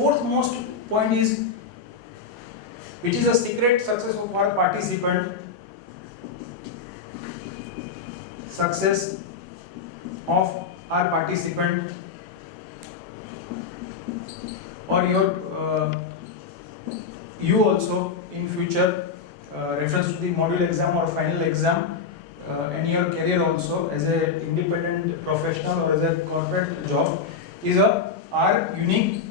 fourth most point is, which is a secret success of our participant. Success of our participant or your you also in future, reference to the module exam or final exam, and your career also as a independent professional or as a corporate job, is our unique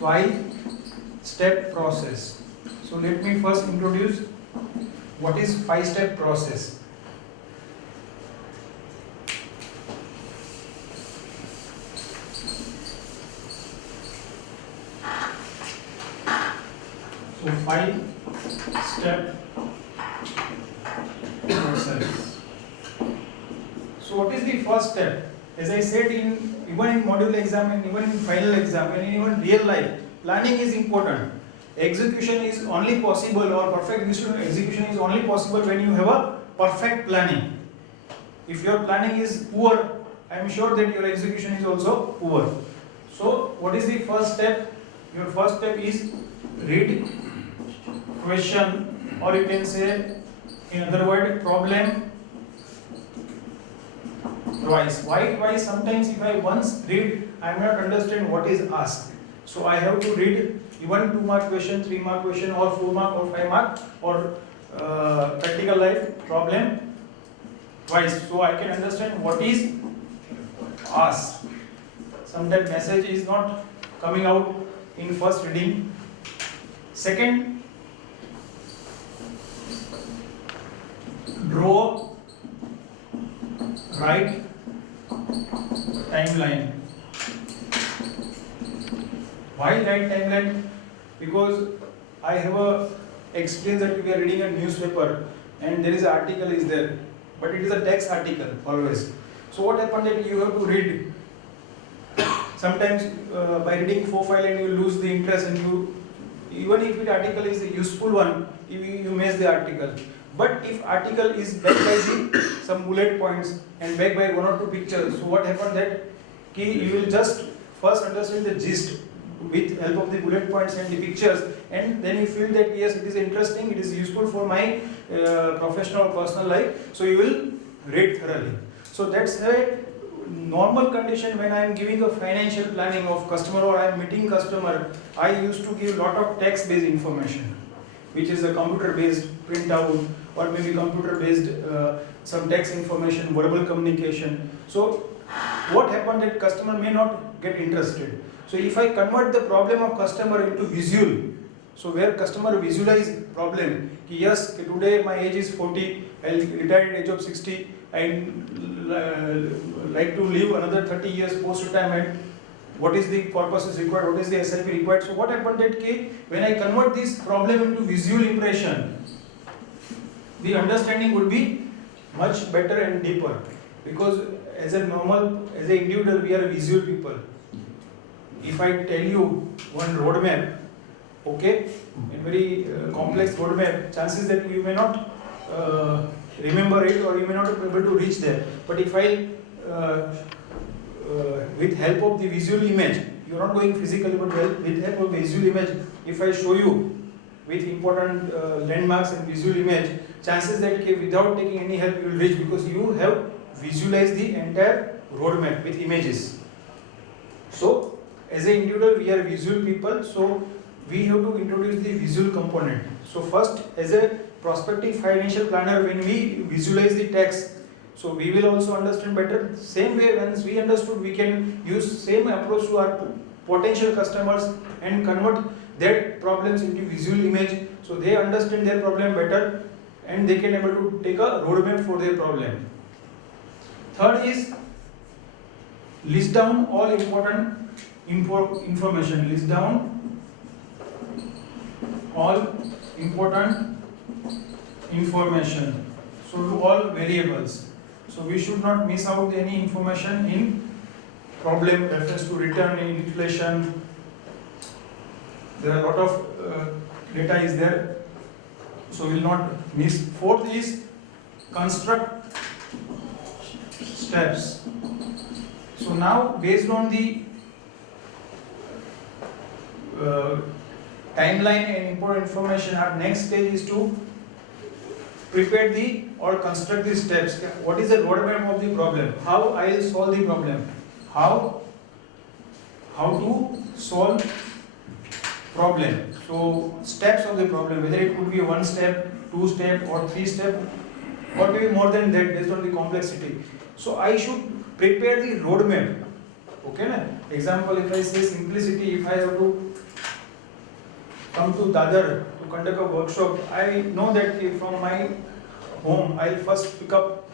5-step process. So let me first introduce what is 5-step process. So 5-step process. So what is the first step? As I said, even in module exam and even in final exam and even real life, planning is important. Execution is only possible, or perfect execution is only possible when you have a perfect planning. If your planning is poor, I am sure that your execution is also poor. So what is the first step? Your first step is read question, or you can say in other word, problem twice. Why twice? Sometimes if I once read, I may not understand what is asked. So I have to read even 2-mark question, 3-mark question, or 4-mark or 5-mark or practical life problem twice, so I can understand what is asked. Sometimes message is not coming out in first reading. Second, draw right timeline. Why right timeline? Because I have a experience that we are reading a newspaper and there is an article is there, but it is a text article always. So what happened that you have to read. Sometimes by reading 4-5 lines you lose the interest, and you, even if the article is a useful one, you miss the article. But if article is backed by some bullet points and backed by 1 or 2 pictures, so what happened that you will just first understand the gist with help of the bullet points and the pictures, and then you feel that yes, it is interesting, it is useful for my professional or personal life, so you will read thoroughly. So that's a normal condition when I am giving a financial planning of customer or I am meeting customer. I used to give lot of text based information, which is a computer based printout, or maybe computer based some text information, verbal communication. So what happened that customer may not get interested. So if I convert the problem of customer into visual, so where customer visualize problem, yes, today my age is 40, I will retire at age of 60, I like to live another 30 years post retirement. What is the purpose is required? What is the SIP required? So what happened that when I convert this problem into visual impression, the understanding would be much better and deeper. Because as an individual, we are visual people. If I tell you one roadmap, okay, a very complex roadmap, chances that you may not remember it, or you may not be able to reach there. But if I, with help of the visual image, you are not going physically, but with help of visual image, if I show you with important landmarks and visual image, chances that without taking any help you will reach, because you have visualized the entire roadmap with images. So as an individual, we are visual people, so we have to introduce the visual component. So first, as a prospective financial planner, when we visualize the text, so we will also understand better. Same way, once we understood, we can use same approach to our potential customers and convert their problems into visual image, so they understand their problem better and they can able to take a roadmap for their problem. Third is list down all important information. List down all important information. So to all variables. So we should not miss out any information in problem, reference to return, inflation. There are a lot of data is there, so we will not miss. Fourth is construct steps. So now based on the timeline and important information, our next stage is to prepare the or construct the steps. What is the roadmap of the problem? How I will solve the problem? How to solve problem? So steps of the problem, whether it could be one step, two step, or three step, or maybe more than that based on the complexity. So I should prepare the roadmap. Okay, na? Example, if I say simplicity, if I have to come to Dadar to conduct a workshop, I know that if from my home I'll first pick up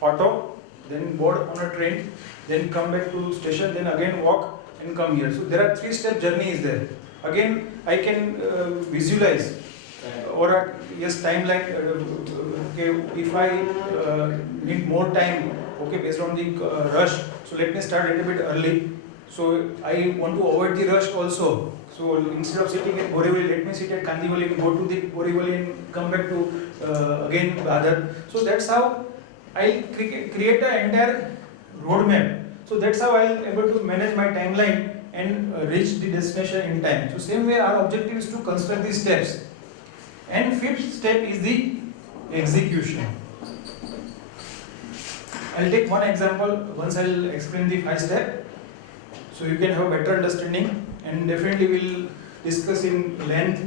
auto, then board on a train, then come back to station, then again walk and come here. So there are 3-step journey is there. Again, I can visualize or yes, timeline. Okay, if I need more time, okay, based on the rush, so let me start a little bit early. So I want to avoid the rush also. So instead of sitting at Borivali, let me sit at Kandivali and go to the Borivali and come back to again Dadar. So that's how I create an entire roadmap. So that's how I'll able to manage my timeline and reach the destination in time. So same way our objective is to construct these steps. And 5th step is the execution. I'll take one example once I'll explain the 5 step. So you can have a better understanding, and definitely we'll discuss in length,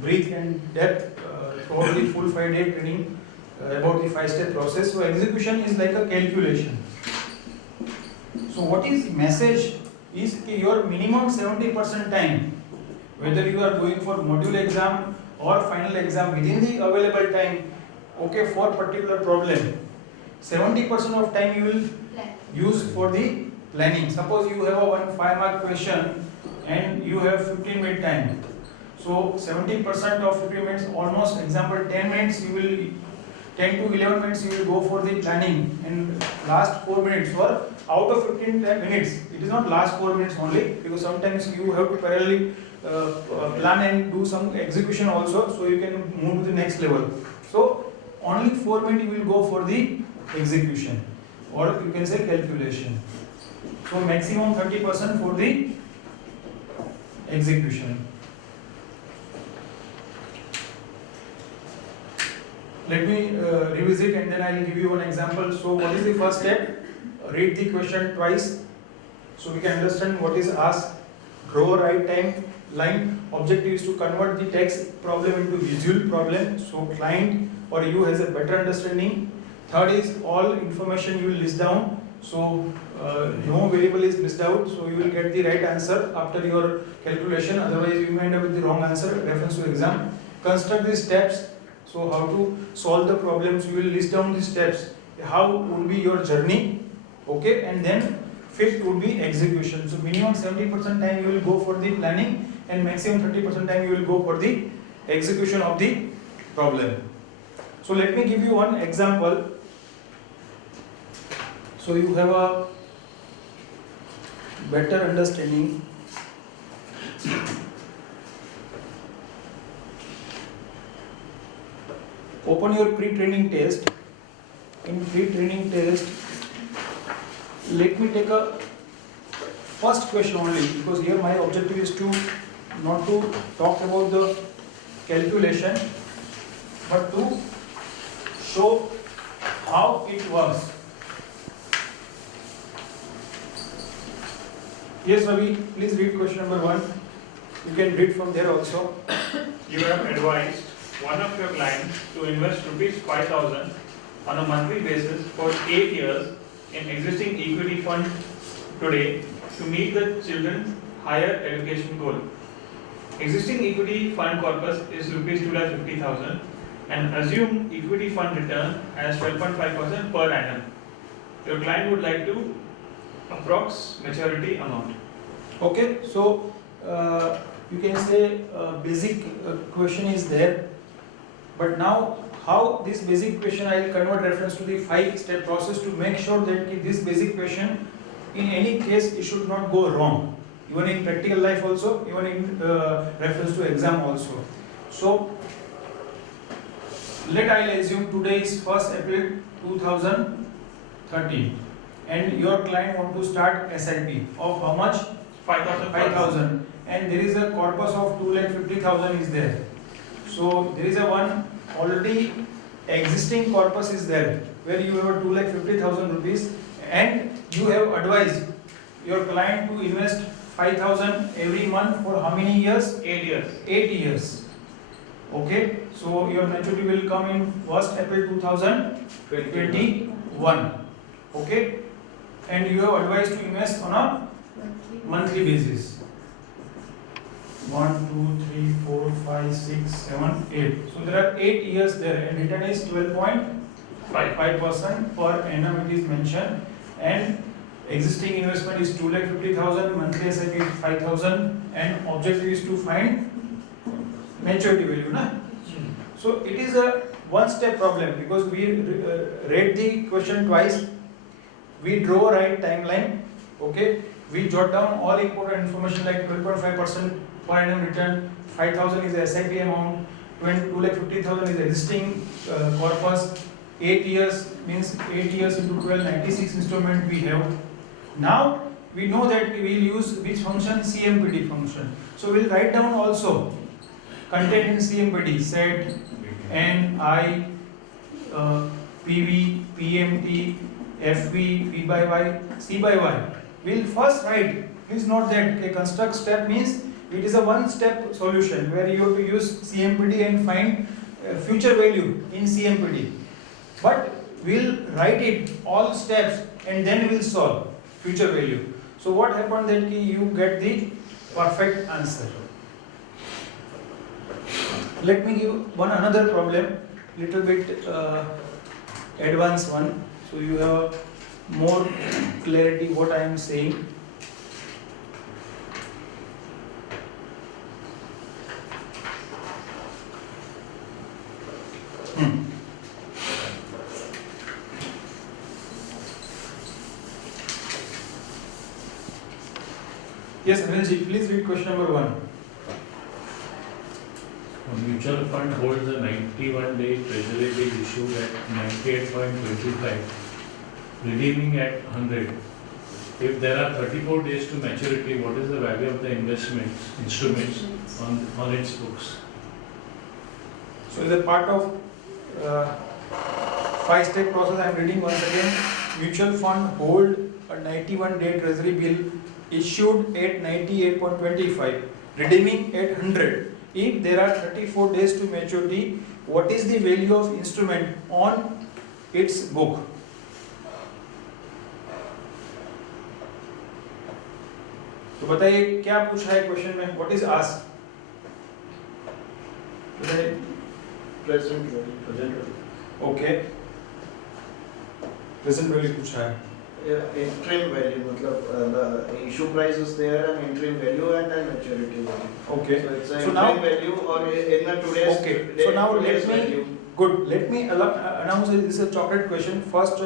breadth and depth throughout the full 5-day training about the 5-step process. So execution is like a calculation. So what is message is your minimum 70% time, whether you are going for module exam or final exam, within the available time, okay, for particular problem, 70% of time you will use for the planning. Suppose you have a 1 5-mark question and you have 15-minute time. So 70% of 15 minutes, almost example 10 minutes you will, 10 to 11 minutes you will go for the planning, and last 4 minutes, or out of 15 minutes, it is not last 4 minutes only, because sometimes you have to parallelly plan and do some execution also, so you can move to the next level. So only 4 minutes you will go for the execution, or you can say calculation. So maximum 30% for the execution. Let me revisit and then I will give you one example. So what is the first step? Read the question twice so we can understand what is asked. Draw a right timeline. Objective is to convert the text problem into visual problem, so client or you has a better understanding. Third is all information you will list down, so no variable is missed out, so you will get the right answer after your calculation, otherwise you may end up with the wrong answer, reference to exam. Construct the steps, so how to solve the problems, you will list down the steps, how would be your journey, okay, and then 5th would be execution. So minimum 70% time you will go for the planning and maximum 30% time you will go for the execution of the problem. So let me give you one example. So you have a better understanding. Open your pre-training test. In pre-training test, let me take a first question only, because here my objective is to not to talk about the calculation, but to show how it works. Yes, Ravi, please read question number 1. You can read from there also. You have advised one of your clients to invest rupees 5,000 on a monthly basis for 8 years in existing equity fund today to meet the children's higher education goal. Existing equity fund corpus is rupees 2,50,000 and assume equity fund return as 12.5% per annum. Your client would like to approx maturity amount. Okay, so you can say basic question is there, but now how this basic question I will convert reference to the 5-step process to make sure that this basic question in any case it should not go wrong, even in practical life also, even in reference to exam also. So let I assume today is 1st April 2013 and your client want to start SIP of how much? 5,000. 5,000. and there is a corpus of 2,50,000 is there. So there is a one already existing corpus is there where you have 2,50,000 rupees and you have advised your client to invest 5,000 every month for how many years? 8 years. 8 years. Okay, so your maturity will come in 1st April 2021. Okay, and you have advised to invest on a monthly basis. 1, 2, 3, 4, 5, 6, 7, 8. So there are 8 years there, and return is 12.5% per annum. It is mentioned, and existing investment is 2,50,000, monthly SIP is 5,000, and objective is to find maturity value, na? So it is a one-step problem because we read the question twice. We draw right timeline. Okay, we jot down all important information like 12.5% per annum return, 5,000 is the SIP amount, 2,50,000 is existing corpus, 8 years means 8 years into 12, 96 installment we have. Now we know that we will use which function? CMPD function. So we will write down also content in CMPD, set, N, I, PV, PMT, FV, P by Y, C by Y. We will first write, please note that a construct step means it is a one-step solution where you have to use CMPD and find future value in CMPD. But we will write it all steps and then we will solve future value. So what happened that you get the perfect answer. Let me give another problem, little bit advanced one, so you have more clarity what I am saying. Yes, Anilji, please read question number 1. A mutual fund holds a 91-day treasury bill issued at 98.25, redeeming at 100. If there are 34 days to maturity, what is the value of the instruments on its books? So as a part of 5-step process, I am reading once again. Mutual fund hold a 91-day treasury bill issued at 98.25, redeeming at 100. If there are 34 days to maturity, what is the value of instrument on its book? तो बताइए क्या पूछा है question में? What is asked? Present value. Okay. Present value पूछा है. Interim value, मतलब the issue price is there and interim value and then maturity value. Okay. So it's a So interim now- value or in the today's Okay. So now today's let me- value. Good. Let me announce this is a chocolate question. First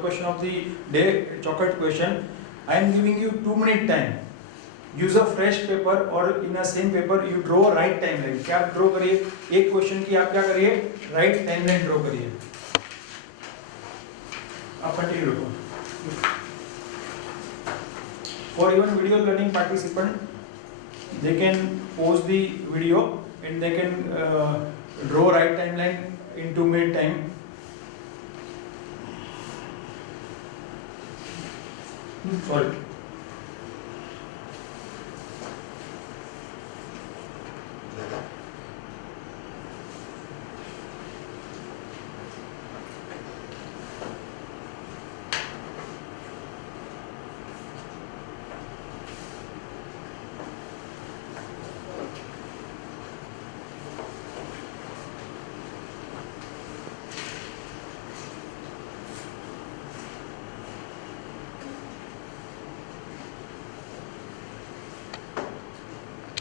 question of the day, chocolate question. I am giving you 2-minute time. Use a fresh paper or in a same paper you draw right timeline. क्या आप draw करिए? एक question की आप क्या करिए? Right timeline draw करिए. आप continue रखो. For even video learning participant, they can pause the video and they can draw right timeline in 2-minute time. Sorry.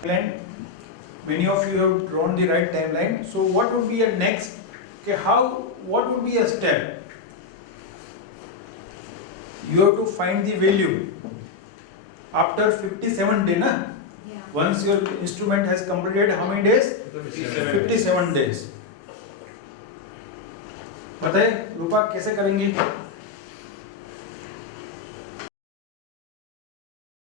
Plan. Many of you have drawn the right timeline. So what would be a next? Okay, what would be a step? You have to find the value after 57 days, na? Yeah. Once your instrument has completed how many days? 57 days. बताइए रूपा कैसे करेंगे?